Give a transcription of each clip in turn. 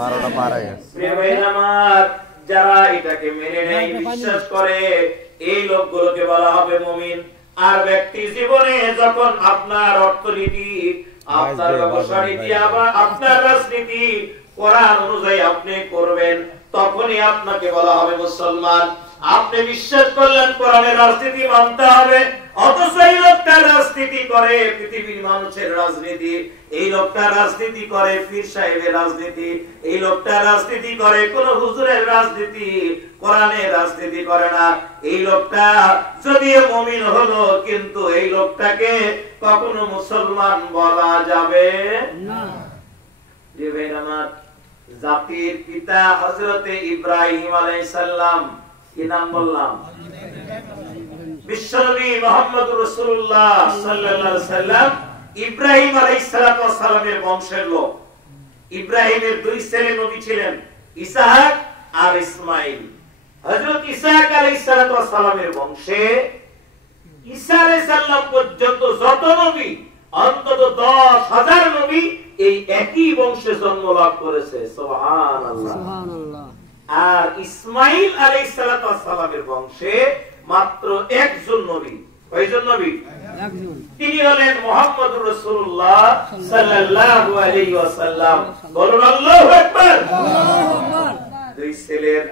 12টা পার হয়ে গেছে। প্রিয় ভাইরা আমার, যারা এটাকে মেনে নেয়, বিশ্বাস করে, এই লোকগুলোকে বলা হবে মুমিন। আর ব্যক্তি জীবনে যখন আপনার অর্থনীতি, আপনার ব্যবসা নীতি, আবার আপনার রাজনীতি কোরআন অনুযায়ী আপনি করবেন, তখনই আপনাকে বলা হবে মুসলমান। আপনি বিশ্বাস করলেন কোরআনের রাজনীতি মানতে হবে, অথচ এই লোকটা রাজনীতি করে পৃথিবীর মানুষের রাজনীতি, এই লোকটা রাজনীতি করে পীর সাহেবের রাজনীতি, এই লোকটা রাজনীতি করে কোন হুজুরের রাজনীতি, কোরআনের রাজনীতি করে না। এই লোকটা যদিও মুমিন হলো, কিন্তু এই লোকটাকে কখনো মুসলমান বলা যাবে না। যে ভাইরা আমার, জাতির পিতা হযরতে ইব্রাহিম আলাইহিস সালাম, কি নাম বললাম? বিশ্বনবী মুহাম্মদুর রাসূলুল্লাহ সাল্লাল্লাহু আলাইহি সাল্লাম ইব্রাহিম আলাইহিস সালামের বংশের লোক। ইব্রাহিমের দুই ছেলে নবী ছিলেন, ইসহাক আর ইসমাঈল। হযরত ইসহাক আলাইহিস সালামের বংশে ঈসা আলাইহিস সালাম পর্যন্ত যত নবী, অন্তত 10,000 নবী এই একই বংশে জন্ম লাভ করেছে। সুবহানাল্লাহ, সুবহানাল্লাহ। আর ইসমাঈল আলাইহিস সালামের বংশে মাত্র একজন নবী। কয়জন নবী? একজন। তিনি হলেন মুহাম্মদুর রাসূলুল্লাহ সাল্লাল্লাহু আলাইহি ওয়াসাল্লাম। বলুন আল্লাহু আকবার। দুই ছেলের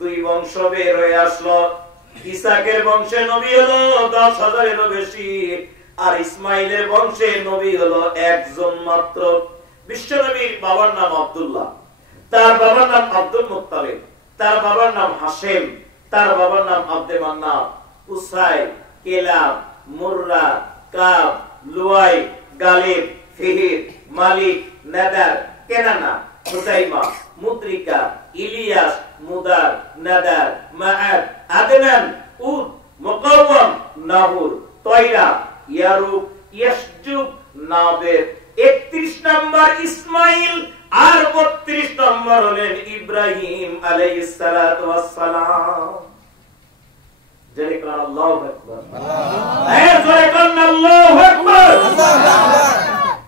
দুই বংশ বের হয়ে আসলো। ইসহাকের বংশে নবী হলো 10,000-এরও বেশি, আর ইসমাঈলের বংশে নবী হলো একজন মাত্র। বিশ্বনবীর বাবার নাম আব্দুল্লাহ, তার বাবার নাম আব্দুল মুত্তালিব, তার বাবার নাম হাশেম, তার বাবার নাম আব্দে মান্নাফ, কুসাই, কেলাব, মুররা, কাব, লুয়াই, গালিব, ফিহির, মালিক, নাদার, কেনানা, হুসাইমা, মুদ্রিকা, ইলিয়াস, মুদার, নাদার, মাআদ, আদনান, উদ, মুকাওয়াম, নাহুর, তয়রা, ইয়ারুক, ইয়াশজুব, নাবের। 31 নম্বর ইসমাঈল, আর 32 নম্বর হলেন ইব্রাহিম আলাইহিস সালাতু ওয়াস সালাম। জোরে কোন আল্লাহু আকবার। হ্যাঁ, জোরে কোন আল্লাহু আকবার।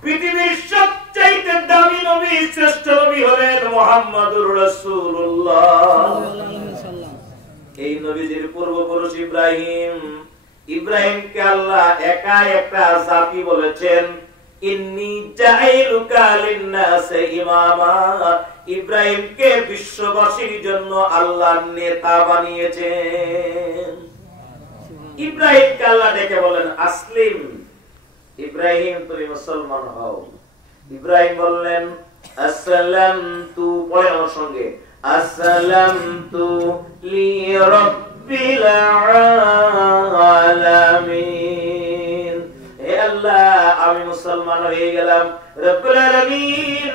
পৃথিবীর সবচেয়ে দামি নবী, শ্রেষ্ঠ নবী হলেন মুহাম্মদুর রাসূলুল্লাহ। এই নবীজির পূর্বপুরুষ ইব্রাহিম, ইব্রাহিমকে আল্লাহ একা একটা জাতি বলেছেন, ইন্নী জাইলুকা লিন-নাসি ইমামা। ইব্রাহিমকে বিশ্ববাসীর জন্য আল্লাহ নেতা বানিয়েছেন। ইব্রাহিমকে আল্লাহ ডেকে বলেন, আসলিম, ইব্রাহিম তুমি মুসলমান হও। ইব্রাহিম বললেন, আসসালামতু, পড়েন আমার সঙ্গে, আসসালামতু লি রাব্বিল আলামিন। হে আল্লাহ, আমি মুসলমান হয়ে গেলাম। রব্বুল আলামিন,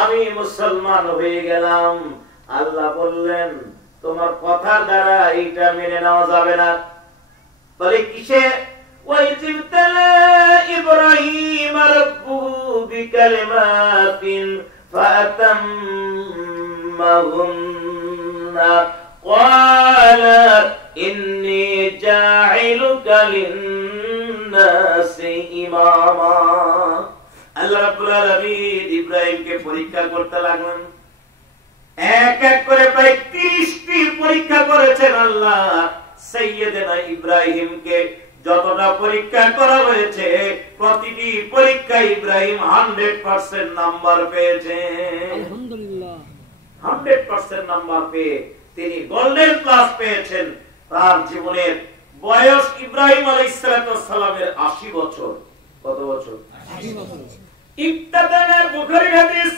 আমি মুসলমান হয়ে গেলাম। আল্লাহ বললেন, তোমার কথার দ্বারা এইটা মেনে নেওয়া যাবে না। বলে কিসে? ওয়াইজিবতালা ইব্রাহিম রাব্বুহু বিকালিমাতিন ফাতাম্মাহুন্না ক্বালা ইন্নী জাইলুকা লিন-নাসি ইমামা। আল্লাহ রাব্বুল আলামিন ইব্রাহিমকে পরীক্ষা করতে লাগলেন। এক এক করে প্রায় 30টি পরীক্ষা করেছেন আল্লাহ। সাইয়্যিদনা ইব্রাহিমকে যতটা পরীক্ষা করা হয়েছে, প্রতিটি পরীক্ষায় ইব্রাহিম 100% নাম্বার পেয়েছেন। আলহামদুলিল্লাহ, 100% নাম্বার পেয়ে তিনি গোল্ডেন প্লাস পেয়েছেন। তার জীবনের বয়স ইব্রাহিম আলাইহিস সালামের 80 বছর। কত বছর? 80 বছর। ইবতাদানা বুখারী হাদিস,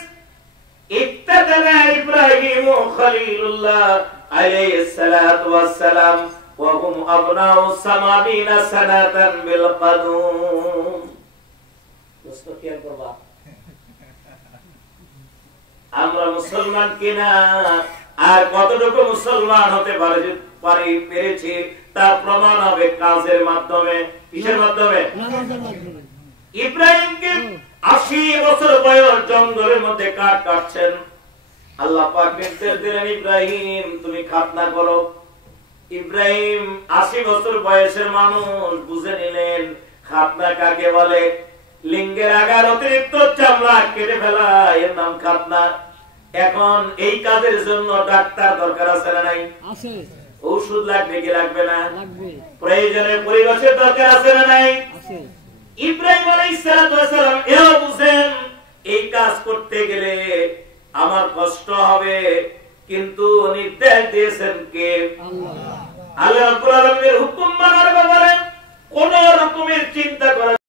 ইবতাদানা ইব্রাহিম খলিলুল্লাহ আলাইহিস সালাতু ওয়াস সালাম ওয়া হুম আবনাউ 70 সানাতান বিল কদুম। দোস্ত কি করবা? আমরা মুসলমান কিনা, আর কতটুকু মুসলমান হতে পেরেছি তা প্রমাণ হবে কাজের মাধ্যমে। কিসের মাধ্যমে? ইব্রাহিমকে 80 বছর বয়স জঙ্গলের মধ্যে কাঠ কাটছেন। আল্লাহ পাক নির্দেশ দিলেন, ইব্রাহিম তুমি খাতনা করো। ইব্রাহিম 80 বছর বয়সের মানুষ, বুঝে নিলেন খাতনা কাকে বলে। লিঙ্গের আগার অতিরিক্ত চামড়া কেটে ফেলা, এর নাম খাতনা। এখন এই কাজের জন্য ডাক্তার দরকার আছে না নাই? আছে। ঔষধ লাগবে কি লাগবে না? লাগবে। প্রয়োজনে পরিবেশের দরকার আছে না নাই? আছে। ইব্রাহিম আলাইহিস সালাম এও বুঝেন এই কাজ করতে গেলে আমার কষ্ট হবে, কিন্তু নির্দেশ দিয়েছেন কে? আল্লাহ। আল্লাহ রাব্বুল আলামিনের হুকুম মানার ব্যাপারে কোন রকমের চিন্তা করা